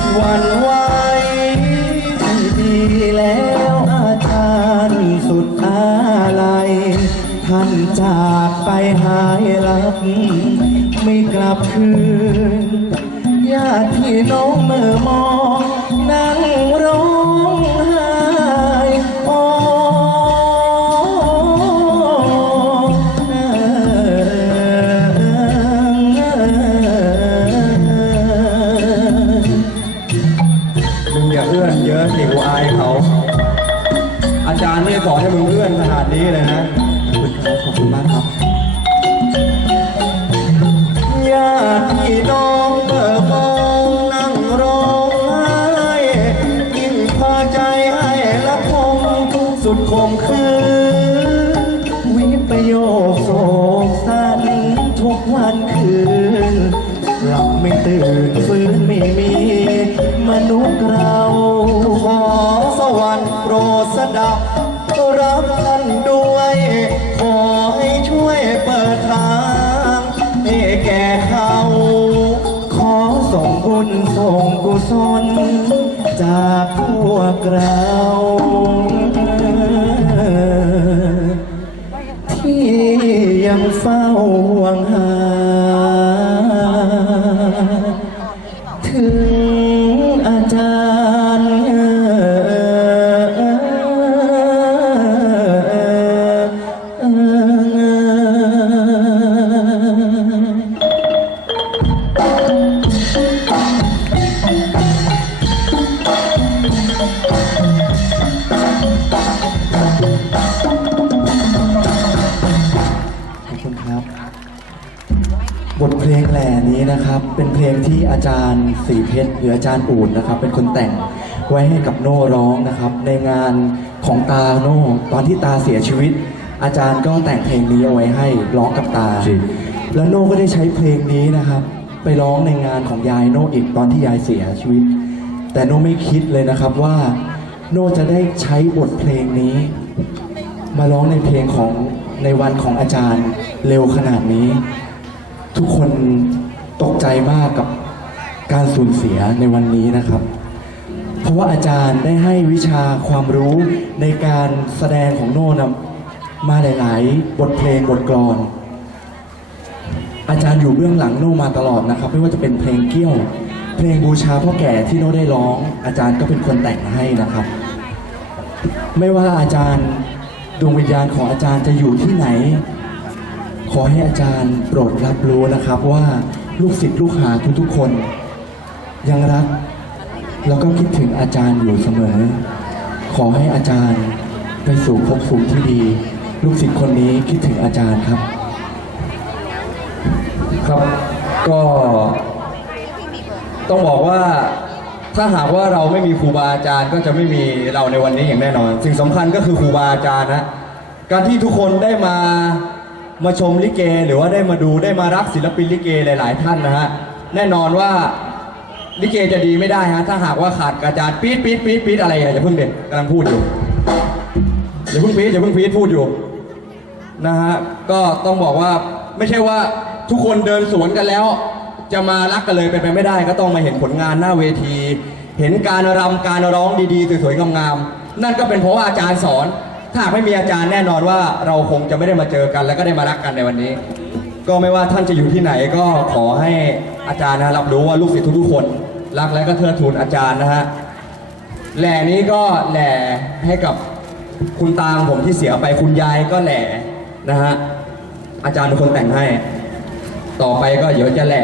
ดหวันไหวดีแล้วอาจารย์สุดอะไรท่านจากไปหายลับ ไม่กลับคืนญาติพี่น้องเมื่อมอง อย่าเอื้อนเยอะสิกูอายเขา อาจารย์ไม่ได้สอนให้มึงเอื้อนขนาดนี้เลยนะขอบคุณมากครับญาติี่น้องเมื่อมองนั่งร้องไห้ยิ่งพาใจให้ละพงทุกสุดคงคืน แก่เขาขอส่งบุญส่งกุศลจากพวกเราที่ยังเฝ้า ลงแหล่นี้นะครับ เป็นเพลงที่อาจารย์สีเพชรหรืออาจารย์อูดนะครับ เป็นคนแต่งไว้ให้กับโน่ร้องนะครับ ในงานของตาโน่ตอนที่ตาเสียชีวิต อาจารย์ก็แต่งเพลงนี้เอาไว้ให้ร้องกับตาจริงแล้วโน่ก็ได้ใช้เพลงนี้นะครับ ไปร้องในงานของยายโน่อีกตอนที่ยายเสียชีวิต แต่โน่ไม่คิดเลยนะครับว่าโน่จะได้ใช้บทเพลงนี้ มาร้องในเพลงของในวันของอาจารย์เร็วขนาดนี้ ทุกคนตกใจมากกับการสูญเสียในวันนี้นะครับ เพราะว่าอาจารย์ได้ให้วิชาความรู้ในการแสดงของโน่นมาหลาย ๆ บทเพลงบทกลอน อาจารย์อยู่เบื้องหลังโน่มาตลอดนะครับ ไม่ว่าจะเป็นเพลงเกี้ยว เพลงบูชาพ่อแก่ที่โน่ได้ร้อง อาจารย์ก็เป็นคนแต่งให้นะครับ ไม่ว่าอาจารย์ดวงวิญญาณของอาจารย์จะอยู่ที่ไหน ขอให้อาจารย์โปรดรับรู้นะครับว่าลูกศิษย์ลูกหาทุกๆคน ยังรัก แล้วก็คิดถึงอาจารย์อยู่เสมอ ขอให้อาจารย์ไปสู่ภพภูมิที่ดี ลูกศิษย์คนนี้คิดถึงอาจารย์ครับ ครับก็ต้องบอกว่าถ้าหากว่าเราไม่มีครูบาอาจารย์ก็จะไม่มีเราในวันนี้อย่างแน่นอน สิ่งสำคัญก็คือครูบาอาจารย์นะการที่ทุกคนได้มา มาชมลิเก หรือว่าได้มาดูได้มารักศิลปินลิเกหลาย ๆ ท่านนะฮะแน่นอนว่าลิเกจะดีไม่ได้ฮะถ้าหากว่าขาดอาจารย์ปี๊ดปี๊ดปี๊ดปี๊ดอะไรอย่าเพิ่งเด็ดกำลังพูดอยู่อย่าเพิ่งปี๊ดอย่าเพิ่งปี๊ดพูดอยู่นะฮะก็ต้องบอกว่าไม่ใช่ว่าทุกคนเดินสวนกันแล้ว จะมารักกันเลยเป็นไปไม่ได้ ก็ต้องมาเห็นผลงานหน้าเวที เห็นการรำการร้องดีๆสวยๆงามๆนั่นก็เป็นเพราะว่าอาจารย์สอน ถ้าหากไม่มีอาจารย์แน่นอนว่าเราคงจะไม่ได้มาเจอกัน แล้วก็ได้มารักกันในวันนี้ ก็ไม่ว่าท่านจะอยู่ที่ไหนก็ขอให้อาจารย์นะรับรู้ว่าลูกศิษย์ทุกๆคนรักและก็เทิดทูนอาจารย์นะฮะแหล่นี้ก็แหล่ให้กับคุณตาของผมที่เสียไปคุณยายก็แหล่นะฮะอาจารย์เป็นคนแต่งให้ ต่อไปก็เดี๋ยวจะแหล่